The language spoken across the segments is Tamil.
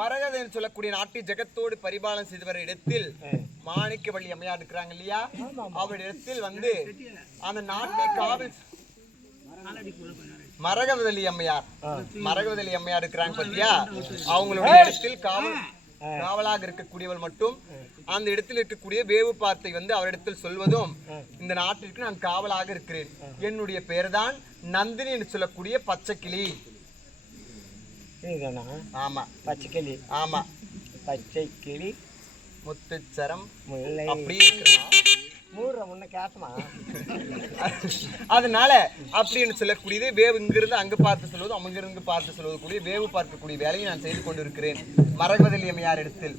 மரகதன் சொல்லக்கூடிய நாட்டை ஜெகத்தோடு பரிபாலனம் செய்து வர இடத்தில் மாணிக்கவள்ளி அம்மையார் இருக்கிறாங்க இல்லையா, அவருடைய இடத்தில் வந்து அந்த நாட்டை காவல் மரகதவல்லி அம்மையார் இருக்கிறாங்க பத்தியா, அவங்களுடைய இடத்தில் காவலாக இருக்கக்கூடியவள் மட்டும் அந்த இடத்தில் இருக்கக்கூடிய வேவு பார்த்தை வந்து அவரிடத்தில் சொல்வதும், இந்த நாட்டிற்கு நான் காவலாக இருக்கிறேன், என்னுடைய பெயர் தான் நந்தினி என்று சொல்லக்கூடிய பச்சைக்கிளி. ஆமா பச்சைக்கிளி, ஆமா பச்சைக்கிளி முத்துச்சரம் முல்லை அப்படி இருக்கிறா முன்ன கேட்டமா. அதனால அப்படின்னு சொல்லக்கூடியது வேவு இங்கிருந்து அங்கு பார்த்து சொல்வது, அங்கிருந்து பார்த்து சொல்வது கூடிய வேவு பார்க்கக்கூடிய வேலையை நான் செய்து கொண்டிருக்கிறேன் மரகதவல்லி அம்மையார் இடத்தில்.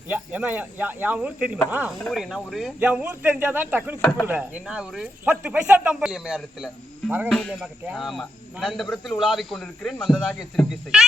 என் ஊர் தெரியுமா? ஊர் என்ன ஊரு? என் ஊர் தெரிஞ்சாதான் டக்குனு கூப்பிடுவேன். என்ன ஊரு? 10 பைசா தம்பி அம்மையார் இடத்துல. மரகதவல்லி அம்மா கிட்ட. ஆமா, நந்தபுரத்தில் உலாவிக் கொண்டிருக்கிறேன், வந்ததாக எச்சரிக்கை செய்.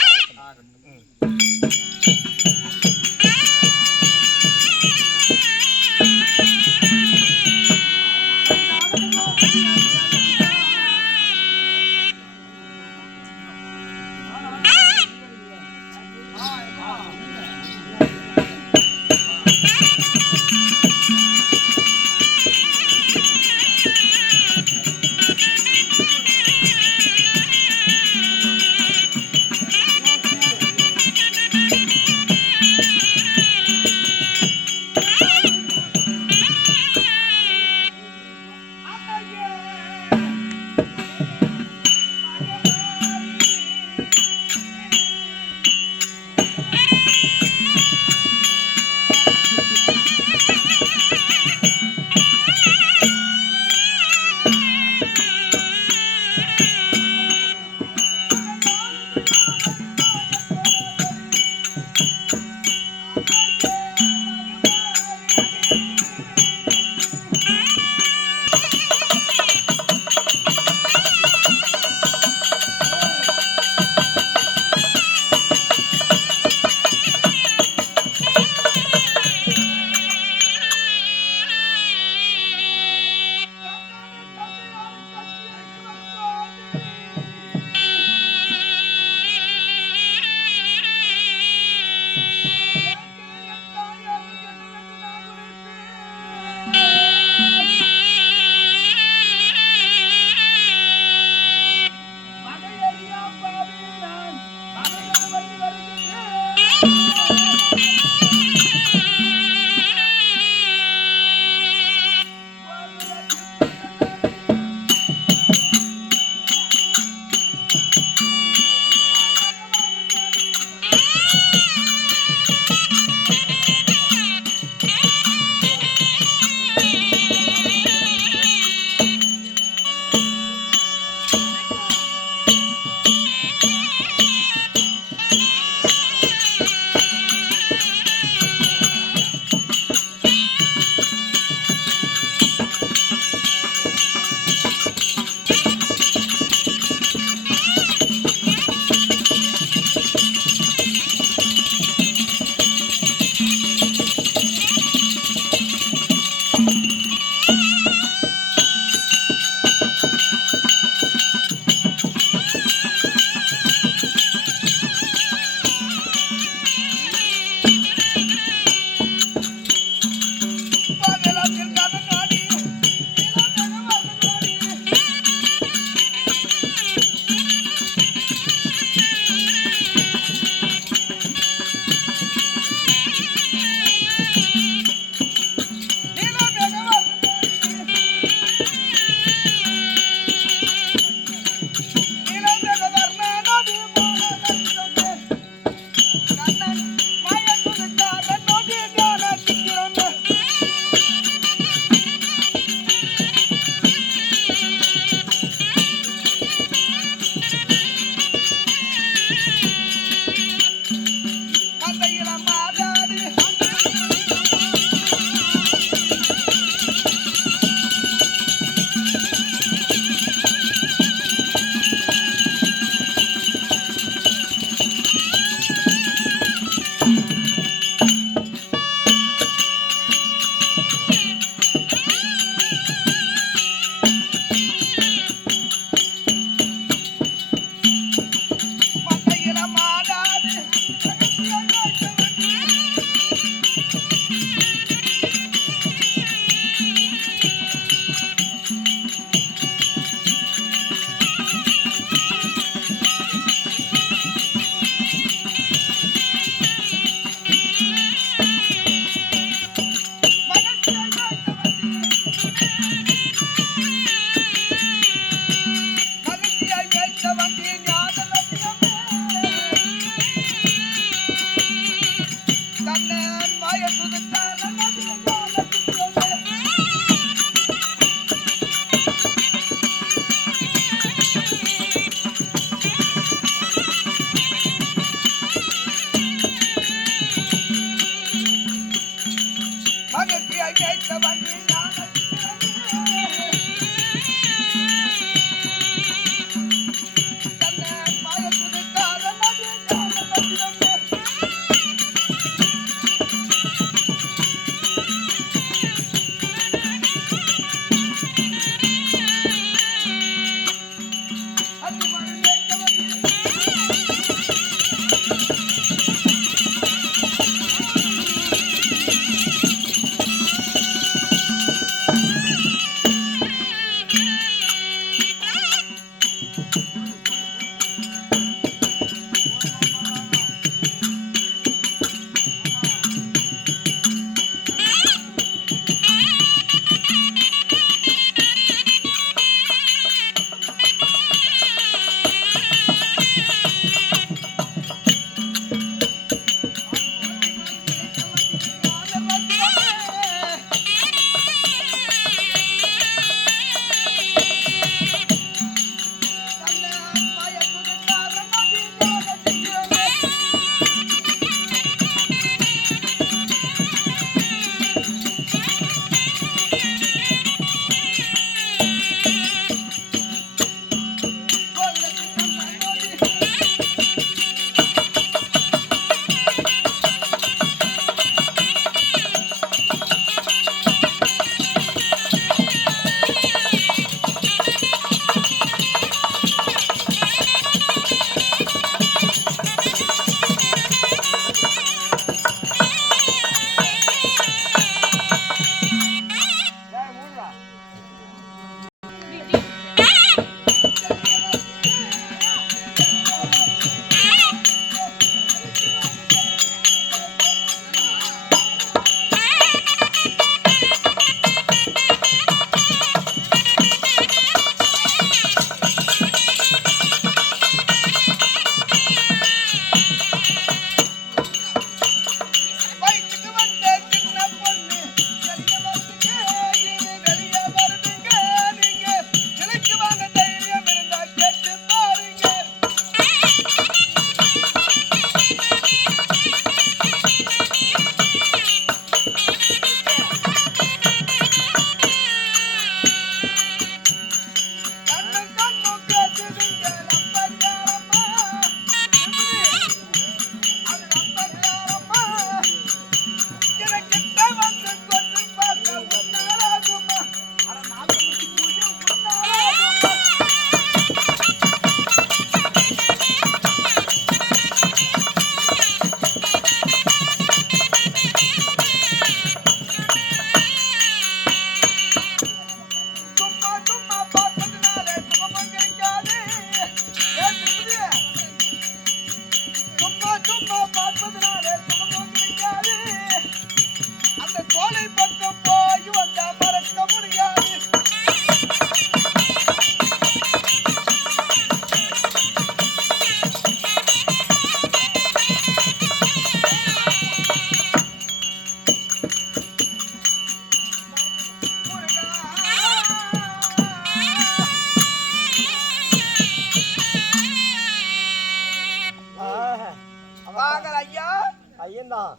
ஐயன்தான்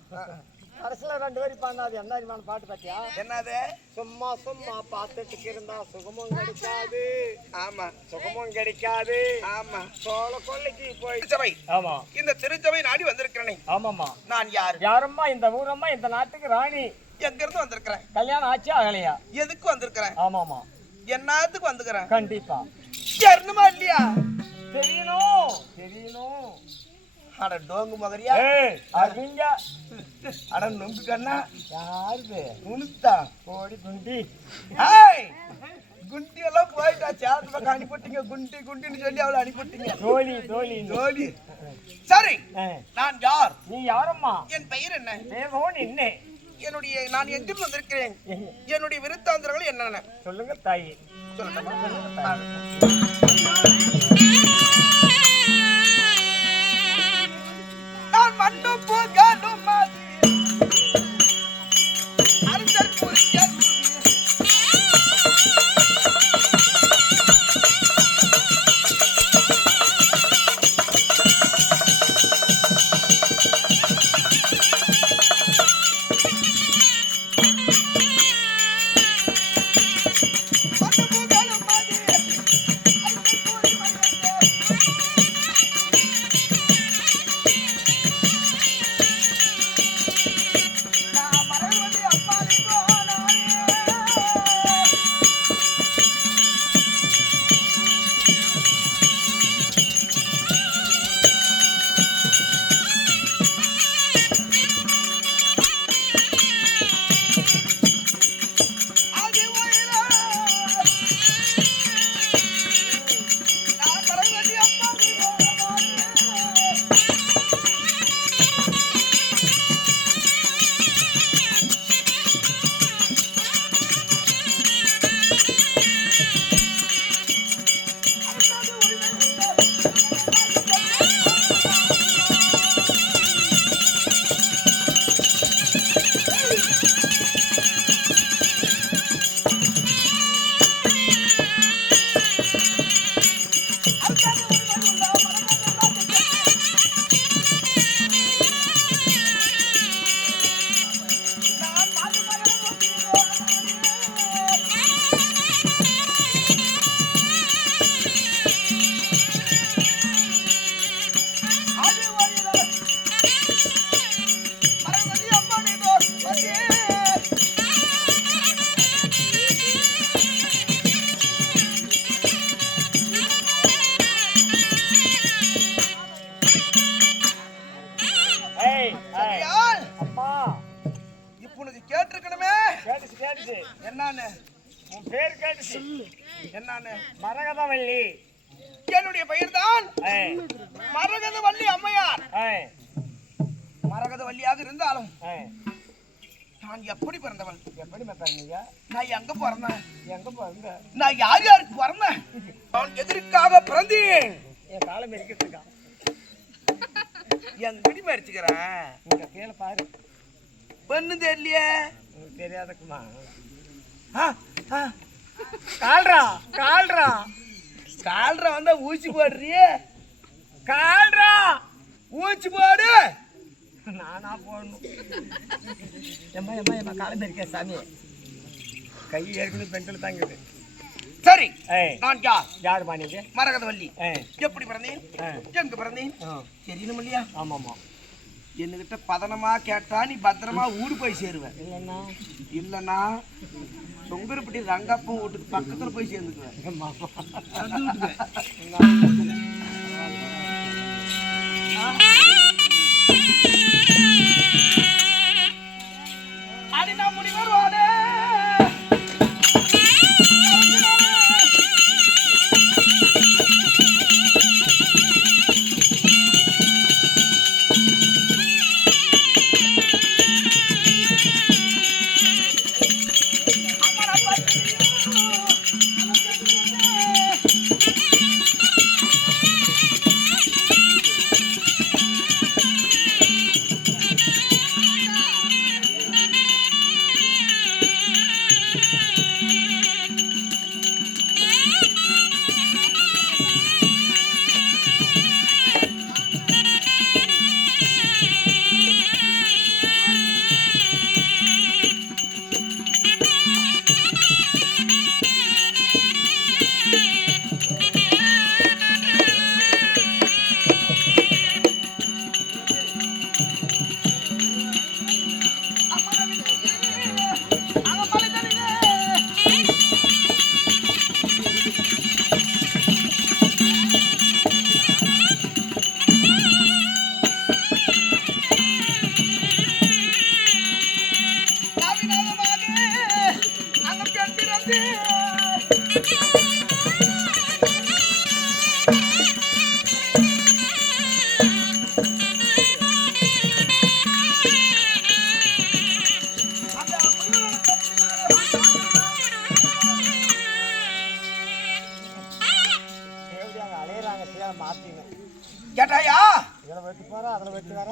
கடைசியில 2 பேரும் பண்ணாது என்ன அறிமான பாட்டு பாத்தியா? என்னது? சும்மா சும்மா பார்த்துட்டு இருந்தா சுகமும் கிடைக்காது. ஆமா, சுகமும் கிடைக்காது. ஆமா. சோழ கொள்ளைக்கு போய் திருச்சபை. ஆமா, இந்த திருச்சபை நாடி வந்திருக்கிறேன். ஆமாமா. நான் யாரு? யாரம்மா? இந்த ஊரம்மா, இந்த நாட்டுக்கு ராணி. எங்க இருந்து வந்திருக்கிறேன்? கல்யாணம் ஆச்சு ஆகலையா? எதுக்கு வந்திருக்கிறேன்? ஆமாமா. என்னத்துக்கு வந்துக்கிறேன்? கண்டிப்பா யாருமா இல்லையா? தெரியணும் தெரியணும். அட டோங்கு மகரியா, அறிங்க. அட நொங்கு கண்ணா. யாரு உனுத்தா கோடி குண்டி? குண்டி எல்லாம் போயிட்டா. சேலத்து பக்கம் அனுப்பிட்டீங்க. குண்டி குண்டின்னு சொல்லி அவளை அனுப்பிட்டீங்க. தோழி தோழி ஜோலி. சரி, நான் யார்? நீ யாரம்மா? என் பெயர் என்ன? தேவன் என்ன? நான் எங்கிருந்து வந்திருக்கிறேன்? என்னுடைய விருத்தாந்தரங்கள் என்னென்ன சொல்லுங்க தாயி. சொல்லட்டுமா? நான் மண்ணு போகாலும் அரசர் புரிக்க என்னன்னு உன் பேர் கேட்டுச்சு என்னன்னு மரகதவல்லி. என்னுடைய பெயர் தான் மரகதவல்லி அம்மையார். மரகதவல்லியாக இருந்தாலும் நான் எப்படி பிறந்தவள்? எப்படி பிறந்தீங்க? நான் எங்க பிறந்தேன்? எங்க பிறந்த? நான் யார் யாருக்கு பிறந்தேன்? நான் எதற்காக பிறந்தேன்? என் காலம் இருக்கிறதுக்கா? என் விடி மறிச்சுக்கிறேன். உங்க கீழே பாரு. பெண்ணு தெரியலையே. உங்களுக்கு தெரியாதக்குமா? கால்ரா கால்ரா கால்ரா வந்தா ஊசி போடுறியே. கால்ரா ஊசி போடு. நானா போடணும்? எம்மா எம்மா எம்மா காலம் இருக்கே சாமி. கை ஏற்கனவே பெண்கள் தாங்குது. சரி, ஏய் நான் யார்? யாருமா நீங்க? மரகதவல்லி. ஏய் எப்படி பிறந்தேன்? எங்க பிறந்தேன்? தெரியணும் இல்லையா? ஆமாமா. என்கிட்ட பதனமா கேட்டா நீ பத்திரமா ஊரு போய் சேருவேன். இல்லைன்னா இல்லைன்னா தொங்கரப்பட்டி ரங்கப்பன் வீட்டுக்கு பக்கத்துல போய் சேர்ந்துக்குவேன். அடி நான் முடி வருவானே. கேட்டாயா? இதில் வெட்டி போற அதில் வெட்டி வர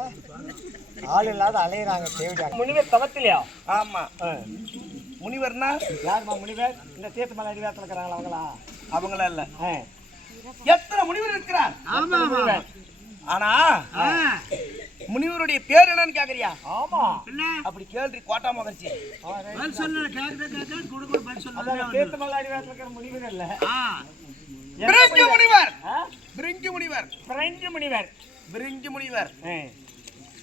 ஆள் இல்லாத அலையிறாங்க தேவையான முனிவர் தவத்திலையா? ஆமா. முனிவர்னா யாருமா முனிவர்? இந்த தீர்த்த மலை அடிவாரத்தில் இருக்கிறாங்களா அவங்களா? அவங்கள இல்ல. எத்தனை முனிவர் இருக்கிறார்? ஆனா முனிவருடைய பேர் என்னன்னு கேக்குறியா? ஆமா. அப்படி கேள்வி கோட்டா மகர்ச்சி தீர்த்த மலை அடிவாரத்தில் இருக்கிற முனிவர் இல்ல. பிரிங்கி முனிவர் ஆ? பிரிங்கி முனிவர் பிரெஞ்சு முனிவர். பிரிங்கி முனிவர் ஆ.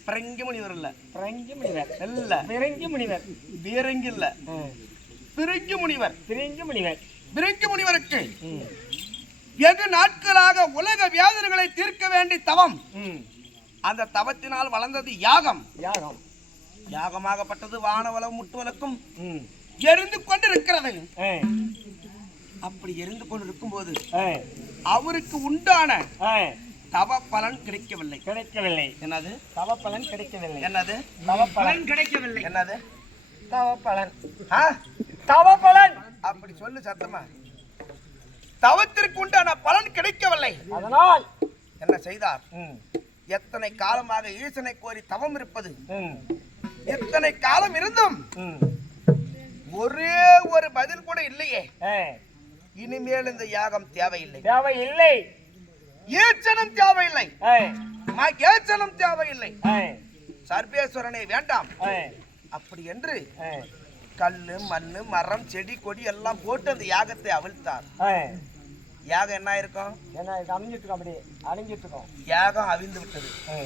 பிரிங்கி முனிவர் இல்ல பிரெஞ்சு முனிவர். இல்ல பிரெஞ்சு முனிவர். பீரங்கி இல்ல ஆ. பிரிங்கி முனிவர் பிரெஞ்சு முனிவர். பிரிங்கி முனிவருக்கு ம். வெகு நாட்களாக உலக வியாதிகளை தீர்க்க வேண்டி தவம். ம். அந்த தவத்தினால் வளர்ந்தது யாகம். யாகம். யாகமாகப்பட்டது வானவளம் முட்டுவலக்கும் ம். எரிந்து கொண்டிருக்கிறது. ஆ. அப்படி எரிந்து கொண்டிருக்கும் போது ஆ. அவருக்கு உண்டான ஆ. தவ பலன் கிடைக்கவில்லை. கிடைக்கவில்லை. என்னது தவப்பலன் கிடைக்கவில்லை. என்னது தவப்பலன் கிடைக்கவில்லை. என்னது தவப்பலன். ஆ? தவப்பலன். அப்படி சொல்லு சத்தமா. தவத்திற்கு உண்டான பலன் கிடைக்கவில்லை. அதனால் என்ன செய்தார்? ம். எத்தனை காலமாக ஈசனை கோரி தவம் இருப்பது. ம். எத்தனை காலம் இருந்தும் ம். ஒரே ஒரு பதில் கூட இல்லையே. ஆ. இனிமேல் இந்த யாகம் தேவையில்லை. தேவையில்லை. ஏச்சனம் தேவையில்லை. ஆ. ஏச்சனம் தேவையில்லை. ஆ. சர்வேஸ்வரனே வேண்டாம். ஆ. அப்படி என்று ஆ. கல்லு மண்ணு மரம் செடி கொடி எல்லாம் போட்டு அந்த யாகத்தை அவிழ்த்தார். ஆ. யாகம் என்ன இருக்கும்? என்ன இது அழிஞ்சிட்டு இருக்கோம், அப்படியே அழிஞ்சிட்டு இருக்கோம். யாகம் அவிழ்ந்து விட்டது. ஆ.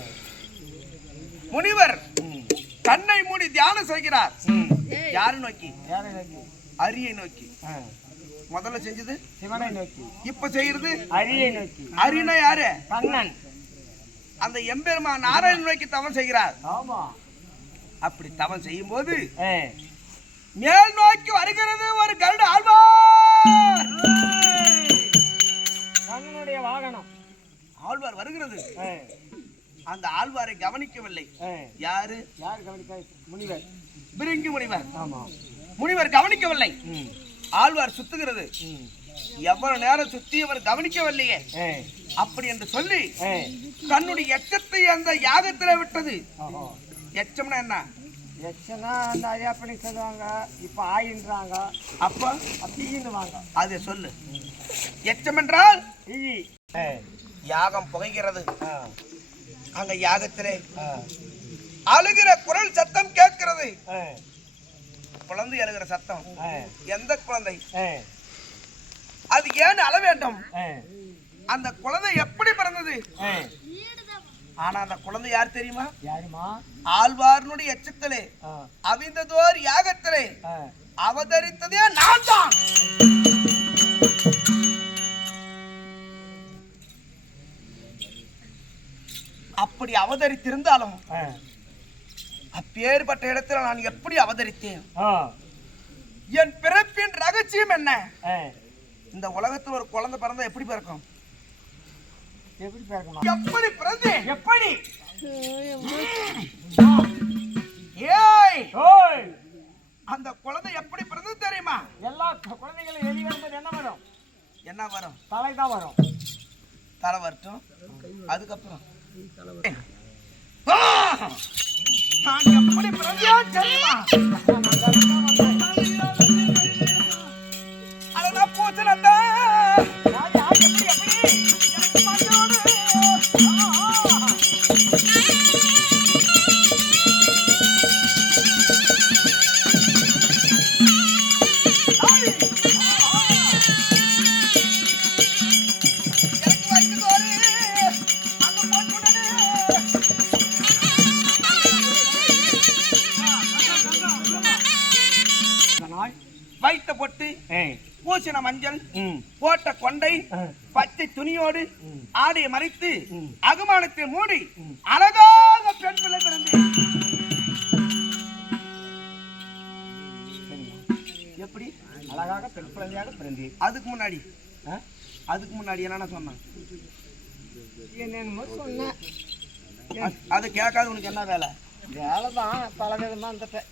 முனிவர் ம். கண்ணை மூடி தியானம் செய்கிறார். ம். யாரு நோக்கி? யாரை நோக்கி? அரியை நோக்கி. ஆ. முதல்ல செஞ்சது சிவனை நோக்கி. இப்ப செய்யறது அரியை நோக்கி. அரினா யாரு? கண்ணன். அந்த எம்பெருமான் நாராயணன் நோக்கி தவம் செய்கிறார். ஆமா. அப்படி தவம் செய்யும் போது ஆ. மேல் நோக்கி வருகிறது ஒரு கருட ஆழ்வார். கண்ணனுடைய வாகனம். ஆழ்வார் வருகிறது. ஆ. அந்த ஆழ்வாரை கவனிக்கவில்லை. ஆ. யாரு? யார் கவனிக்க? முனிவர். பிரிங்கி முனிவர். ஆமா. முனிவர் கவனிக்கவில்லை. ம். ஆழ்வார் சுத்துகிறது. ம். எவ்வளவு நேரம் சுத்தி அவர் கவனிக்கவில்லையே. ஆ. அப்படி என்று சொல்லி ஆ. தன்னுடைய எச்சத்தை அந்த யாகத்திலே விட்டது. ஓஹோ. எச்சம்னா என்ன? எச்சனா அந்த ஐயாப்படி சொல்லுவாங்க, இப்ப ஆயின்றாங்க, அப்ப அப்படின்னுவாங்க. அதை சொல்லு. எச்சம் என்றால் ஈ. ஆ. யாகம் புகைகிறது. ஆ. அங்க யாகத்திலே ஆ. அழுகிற குரல் சத்தம் கேட்கிறது. ஆ. குழந்தை அழுகிற சத்தம். ஆ. எந்த குழந்தை? ஆ. அது ஏன் அழ வேண்டும்? ஆ. அந்த குழந்தை எப்படி பிறந்தது? ஆ. ஆனா அந்த குழந்தை யார் தெரியுமா? யாருமா? ஆழ்வார்னுடைய எச்சத்திலே ஆ. அவிந்ததோர் யாகத்திலே ஆ. அவதரித்ததே நான் தான். அப்படி அவதரித்திருந்தாலும் ஆ. அப்பேற்பட்ட இடத்துல நான் எப்படி அவதரித்தேன்? ஆ. என் பிறப்பின் ரகசியம் என்ன? ஆ. இந்த உலகத்துல ஒரு குழந்தை பிறந்தா எப்படி பிறக்கும்? எப்படி பிறக்குமா? எப்படி பிறந்தேன்? எப்படி? ஏய், ஓய். அந்த குழந்தை எப்படி பிறந்தது தெரியுமா? எல்லா குழந்தைகளும் வெளியே வரும்போது என்ன வரும்? என்ன வரும்? தலை தான் வரும். தலை வரட்டும். அதுக்கப்புறம் நான் எப்படி பிறந்தேன் தெரியுமா? அதான் பூசலத்தான். யார் யார் எப்படி எப்படி? எனக்கு மஞ்சோடு. எனக்கு வைக்கதோடு அந்த பொண்ணுடனே அதனால் வைத்த பொட்டு, ஏ. பூசின மஞ்சள், ம். போட்ட கொண்டை, ஆ. பச்சை துணியோடு ஆடையை மறைத்து ம். அகமானத்தை மூடி அழகாக பெண் பிள்ளை பிறந்தேன். எப்படி? அழகாக பெண் குழந்தையாக பிறந்தேன். அதுக்கு முன்னாடி என்னென்ன சொன்னான்? என்னென்னமோ சொன்னேன். அதை கேட்காது உனக்கு என்ன வேலை? வேலை தான் பல விதமாக இருந்துட்டேன்.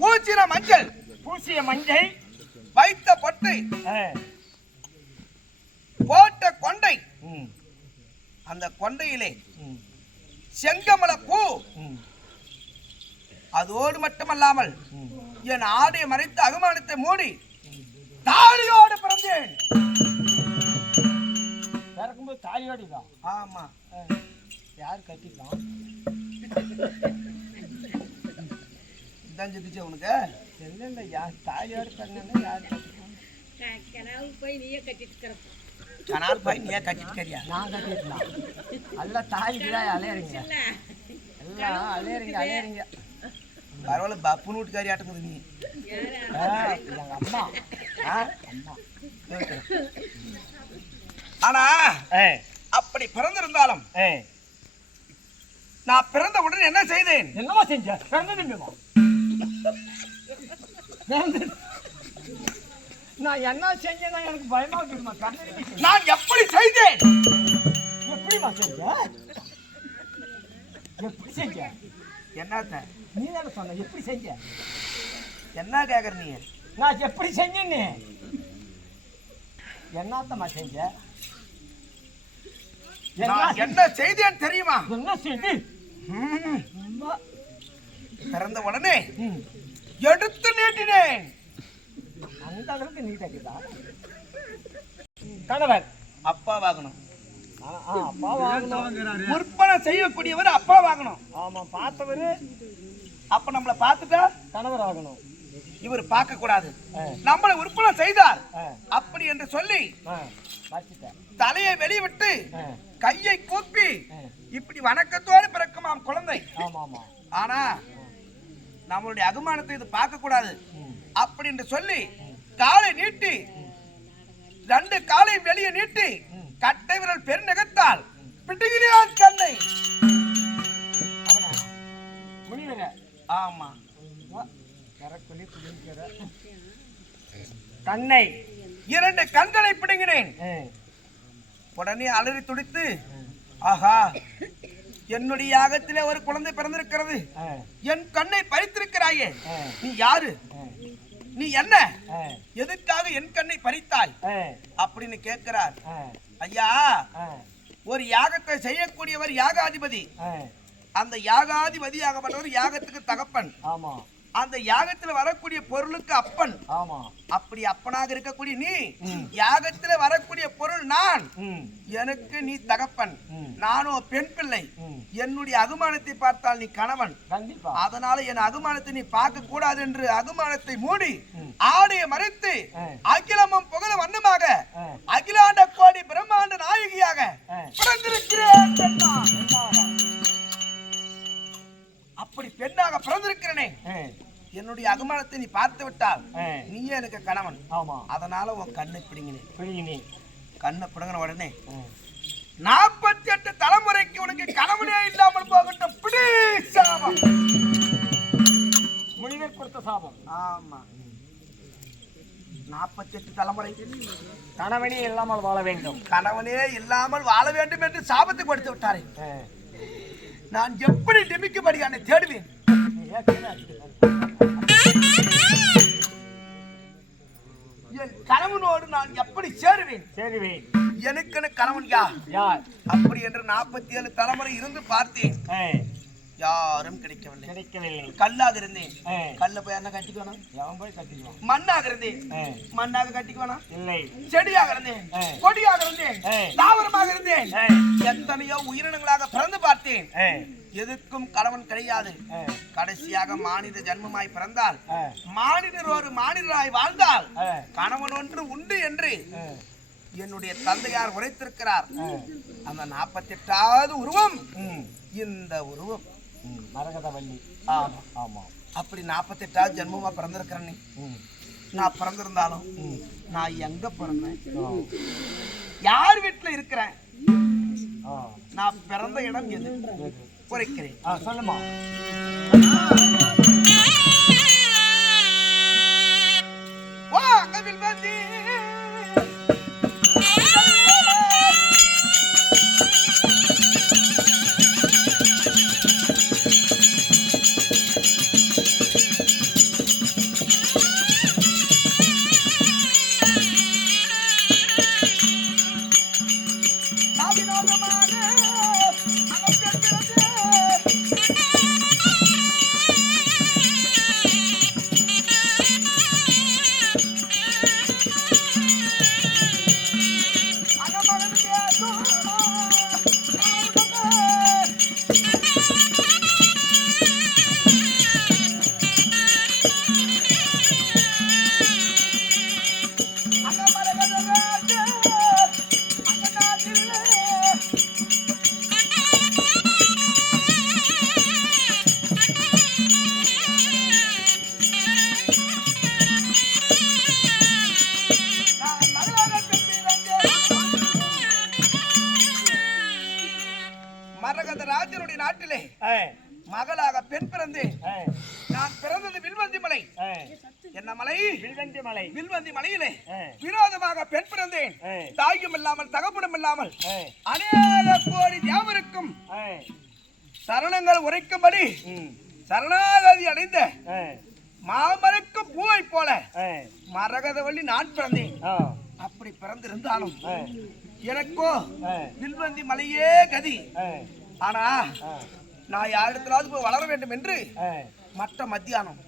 பூச்சின மஞ்சள், பூசிய மஞ்சள், வைத்த பொட்டு, ஆ. போட்ட கொண்டை, ம். அந்த கொண்டையிலே ம். செங்கமல பூ, ம். அதோடு மட்டுமல்லாமல் ம். என் ஆடையை மறைத்து அகமானத்தை மூடி தாலியோடு பிறந்தேன். பிறக்கும்போது தாலியோடி தான். ஆமா. யார் கட்டிக்கலாம்? தெரிஞ்சுக்கிச்சு உனக்கு? இல்லை யார் தாலியோடு பிறந்தா யார் கட்டிக்கலாம்? கனால் பாய் நீயே கட்டிட்டு நான் கட்டிட்டுலாம் எல்லாம் தாய்க்குதான் அலையறீங்க எல்லாம் அலையறீங்க பரவாயில்ல பப்புன்னு வீட்டுக்காரி ஆட்டுங்குது நீ எங்க அம்மா அம்மா ஆனா அப்படி பிறந்திருந்தாலும் நான் பிறந்த உடனே என்ன செய்தேன்? என்னமா செஞ்ச? நான் என்ன செஞ்சேன்னா எனக்கு பயமா இருக்குமா? நான் எப்படி செய்தேன்? எப்படிமா செஞ்ச? எப்படி செஞ்ச? என்னத்த நீ தானே சொன்ன எப்படி செஞ்ச? என்ன கேக்குற நீ? நான் எப்படி செஞ்சேன்னு என்னத்தம்மா செஞ்ச? என்ன செய்தேன்னு தெரியுமா? என்ன செய்தி? பிறந்த உடனே எடுத்து நீட்டினேன். அந்த அளவுக்கு நீட்டா கணவர் அப்பா வாங்கணும். அப்பா வாங்கணும். விற்பனை செய்யக்கூடியவர் அப்பா வாங்கணும். ஆமா பார்த்தவரு அப்ப நம்மள பார்த்துட்டா கணவர் ஆகணும். இவர் பார்க்க கூடாது. நம்மளை விற்பனை செய்தார் அப்படி என்று சொல்லி தலையை வெளிவிட்டு கையை கூப்பி இப்படி வணக்கத்தோடு பிறக்குமாம் குழந்தை. ஆனா நம்மளுடைய அகுமானத்தை இது பார்க்க கூடாது அப்படி என்று சொல்லி காலை நீட்டி 2 காலை வெளியே நீட்டி கட்டை விரல் பெருநகத்தால் பிட்டுகிறான் கண்ணை. ஆமா கண்ணை 2 கண்களை பிடுங்கினேன். உடனே அலறி துடித்து ஆஹா என்னுடைய யாகத்திலே ஒரு குழந்தை பிறந்திருக்கிறது, என் கண்ணை பறித்திருக்கிறாயே, நீ யாரு, நீ என்ன, எதுக்காக என் கண்ணை பறித்தாய் அப்படின்னு கேட்கிறார். ஐயா ஒரு யாகத்தை செய்யக்கூடியவர் யாகாதிபதி, அந்த யாகாதிபதியாகப்பட்டவர் யாகத்துக்கு தகப்பன், அந்த யாகத்துல வரக்கூடிய பொருளுக்கு அப்பன். அப்படி அப்பனாக இருக்கக்கூடிய நீ யாகத்துல வரக்கூடிய பொருள் நான், எனக்கு நீ தகப்பன், நானும் பெண் பிள்ளை, என்னுடைய அகுமானத்தை பார்த்தால் நீ கணவன், அதனால என் அகுமானத்தை நீ பார்க்க கூடாது என்று அகுமானத்தை மூடி ஆடையை மறைத்து அகிலமும் புகழ வண்ணமாக அகிலாண்ட கோடி பிரம்மாண்ட நாயகியாக பிறந்திருக்கிறேன். அப்படி பெண்ணாக பிறந்திருக்கிறேனே, என்னுடைய அகுமானத்தை நீ பார்த்து விட்டால் நீயே எனக்கு கணவன், அதனால உன் கண்ணை பிடிங்கினேன். கண்ணை பிடுங்கின உடனே 48 தலைமுறைக்கு உனக்கு கணவனே இல்லாமல் போகட்டும் பிடி சாபம். முனிவர் கொடுத்த சாபம். ஆமா 48 தலைமுறை கணவனே இல்லாமல் வாழ வேண்டும், கணவனே இல்லாமல் வாழ வேண்டும் என்று சாபத்தை கொடுத்து விட்டாரே, நான் எப்படி டிமிக்கும்படியான தேடுவேன்? என் கணவனோடு நான் எப்படி சேருவேன்? எனக்கு கணவன் யார் அப்படி என்று 47 தலைமுறை இருந்து பார்த்தேன், யாரும் கிடைக்கவில்லை. கல்லாக இருந்தேன், கல்ல போய் என்ன கட்டிக்குவானா? எவன் போய் கட்டிக்குவான். மண்ணாக இருந்தேன், மண்ணாக கட்டிக்குவானா? இல்லை. செடியாக இருந்தேன், கொடியாக இருந்தேன், தாவரமாக இருந்தேன், எத்தனையோ உயிரினங்களாக பிறந்து பார்த்தேன், எதுக்கும் கணவன் கிடையாது. கடைசியாக மானிட ஜன்மமாய் பிறந்தால், மானிடர் ஒரு மானிடராய் வாழ்ந்தால் கணவன் ஒன்று உண்டு என்று என்னுடைய தந்தையார் உரைத்திருக்கிறார். அந்த 48வது உருவம் இந்த உருவம் மரகதவள்ளி. ஆமா ஆமா அப்படி 48வது ஜென்மமா பிறந்திருக்கிறேன். நான் பிறந்திருந்தாலும் நான் எங்க பிறந்தேன், யார் வீட்டுல இருக்கிறேன், நான் பிறந்த இடம் எது குறைக்கிறேன் சொல்லுமா. யாகத்திலே மகளாக பெண் பிறந்தேன். நான் பிறந்தது வில்வந்தி மலை. என்ன மலை? வில்வந்தி மலை. வில்வந்தி மலையிலே விரோதமாக பெண் பிறந்தேன். தாயும் இல்லாமல் தகப்பனும் இல்லாமல் அநேக கோடி தேவருக்கும் சரணங்கள் உரைக்கும்படி சரணாகதி அடைந்த மாமரக்கும் பூவை போல மரகதவள்ளி நான் பிறந்தேன். அப்படி பிறந்திருந்தாலும் எனக்கோ வில்வந்தி மலையே கதி. ஆனா நான் யாரிடத்திலாவது போய் வளர வேண்டும் என்று மட்ட மத்தியானம்.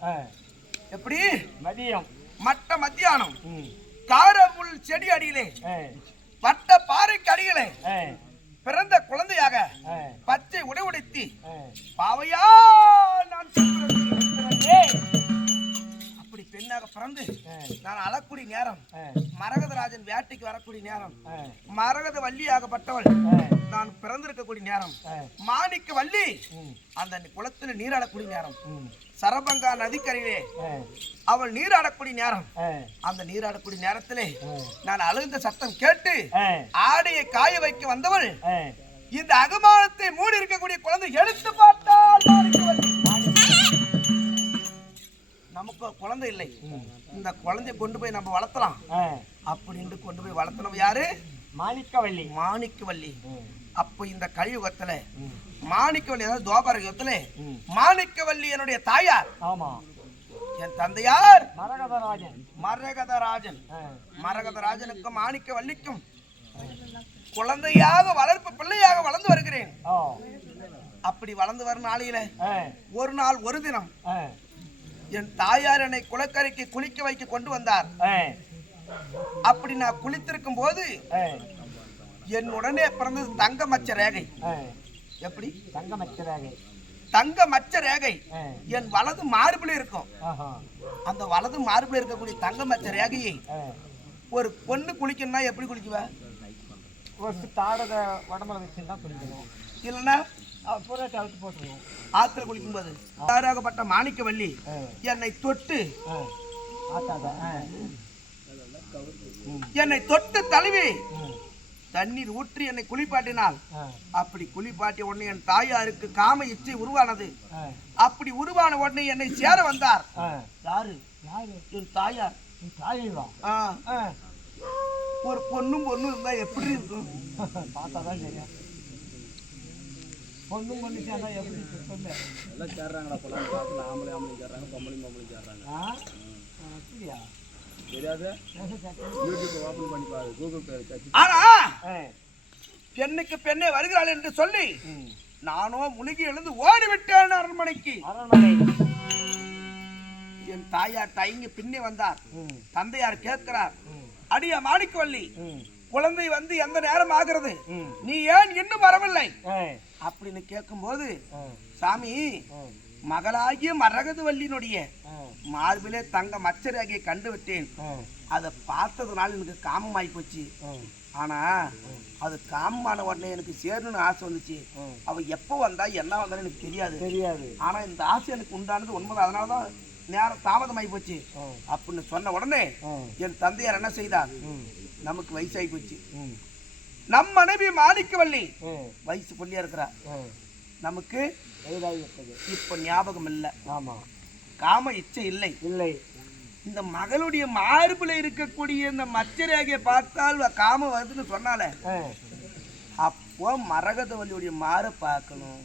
எப்படி மதியம்? மட்ட மத்தியானம் காரமுள் செடி அடியிலே வட்ட பாறைக்கு அடியிலே பிறந்த குழந்தையாக பச்சை உடை உடைத்தி பாவையா நான் அப்படி பெண்ணாக பிறந்து நான் அழக்கூடிய நேரம் மரகதராஜன் வேட்டைக்கு வரக்கூடிய நேரம் மரகத வள்ளியாகப்பட்டவள் நான் பிறந்திருக்கக்கூடிய நேரம் மாணிக்க வள்ளி அந்த குளத்தில் நீராடக்கூடிய நேரம் சரபங்கா நதிக்கரையிலே அவள் நீராடக்கூடிய நேரம் அந்த நீராடக்கூடிய நேரத்திலே நான் அழுந்த சத்தம் கேட்டு ஆடையை காய வைக்க வந்தவள் இந்த அகமானத்தை மூடி இருக்கக்கூடிய குழந்தை எடுத்து பார்த்தால் நமக்கு குழந்தை இல்லை, இந்த குழந்தைய கொண்டு போய் நம்ம வளர்த்தலாம் அப்படின்னு கொண்டு போய் வளர்த்தனவ யாரு? மாணிக்கவள்ளி. மாணிக்கவள்ளி. அப்ப இந்த கலியுகத்துல மாணிக்கவள்ளி, அதாவது துவாபர யுகத்துல மாணிக்கவள்ளி என்னுடைய தாயார். ஆமா. என் தந்தையார் மரகதராஜன். மரகதராஜன். மரகதராஜனுக்கும் மாணிக்கவள்ளிக்கும் குழந்தையாக வளர்ப்பு பிள்ளையாக வளர்ந்து வருகிறேன். அப்படி வளர்ந்து வரும் நாளையில ஒரு நாள் ஒரு தினம் என் தாயார் என்னை குளக்கரைக்கு குளிக்க வைக்க கொண்டு வந்தார். அப்படி நான் குளித்திருக்கும் போது என் உடனே பிறந்தது தங்க மச்ச ரேகை. எப்படி? தங்க மச்ச ரேகை. தங்க மச்ச ரேகை என் வலது மார்பில் இருக்கும். அந்த வலது மார்பில் இருக்கக்கூடிய தங்க மச்ச ரேகையை ஒரு பொண்ணு குளிக்கணும்னா எப்படி குளிக்குவ? ஒரு தாடக உடம்புல வச்சுதான் குளிக்கணும். இல்லைன்னா பூராட்டி அவுத்து போட்டுருவோம். ஆத்துல குளிக்கும் போது தாராகப்பட்ட மாணிக்கவள்ளி என்னை தொட்டு என்னை தொட்டு தழுவி தண்ணீர் ஊற்றி என்னை குளிப்பாட்டினாள். அப்படி குளிப்பாட்டிய உடனே என் தாயாருக்கு காம இச்சை உருவானது. அப்படி உருவான உடனே என்னை சேர வந்தார். யாரு? என் தாயார். ஒரு பொண்ணும் இருந்தா எப்படி இருக்கும்? பார்த்தாதான் சரியா. பொண்ணும் பொண்ணு சேர்ந்தா எப்படி சொல்லு. எல்லாம் சேர்றாங்களா? பொண்ணு பார்த்து ஆம்பளை சேர்றாங்க, பொம்பளை சேர்றாங்க. அப்படியா? தெரியாது. யூடியூப் ஓபன் பண்ணி பாரு, கூகுள் பே. ஆனா பெண்ணுக்கு பெண்ணே வருகிறாள் என்று சொல்லி நானோ முழுகி எழுந்து ஓடிவிட்டேன் அரண்மனைக்கு. என் தாயார் தயங்கி பின்னே வந்தார். தந்தையார் கேட்கிறார், அடியா மாணிக்கவள்ளி, குழந்தை வந்து எந்த நேரம் ஆகிறது, நீ ஏன் இன்னும் வரவில்லை அப்படின்னு கேட்கும் போது, சாமி, மகளாகிய மரகதவல்லியினுடைய மார்பிலே தங்க மச்சரேகையை கண்டு விட்டேன். அதை பார்த்ததுனால எனக்கு காமமாயி போச்சு. ஆனா அது காமமான உடனே எனக்கு சேரணும்னு ஆசை வந்துச்சு. அவ எப்போ வந்தா என்ன வந்தாலும் எனக்கு தெரியாது. ஆனா இந்த ஆசை எனக்கு உண்டானது உண்மை, அதனாலதான் நேரம் தாமதமாயி போச்சு அப்படின்னு சொன்ன உடனே என் தந்தையார் என்ன செய்தார்? நமக்கு வயசாகி போச்சு. நம் மனைவி மாணிக்கவள்ளி வயசு புள்ளியா இருக்கிறா, நமக்கு இப்ப ஞாபகம் இல்லை. ஆமா, காம இச்சை இல்லை. இந்த மகளுடைய மார்புல இருக்கக்கூடிய இந்த மச்சரேகையை பார்த்தால் காம வருதுன்னு சொன்னால, அப்போ மரகதவல்லியுடைய மாற பார்க்கணும்.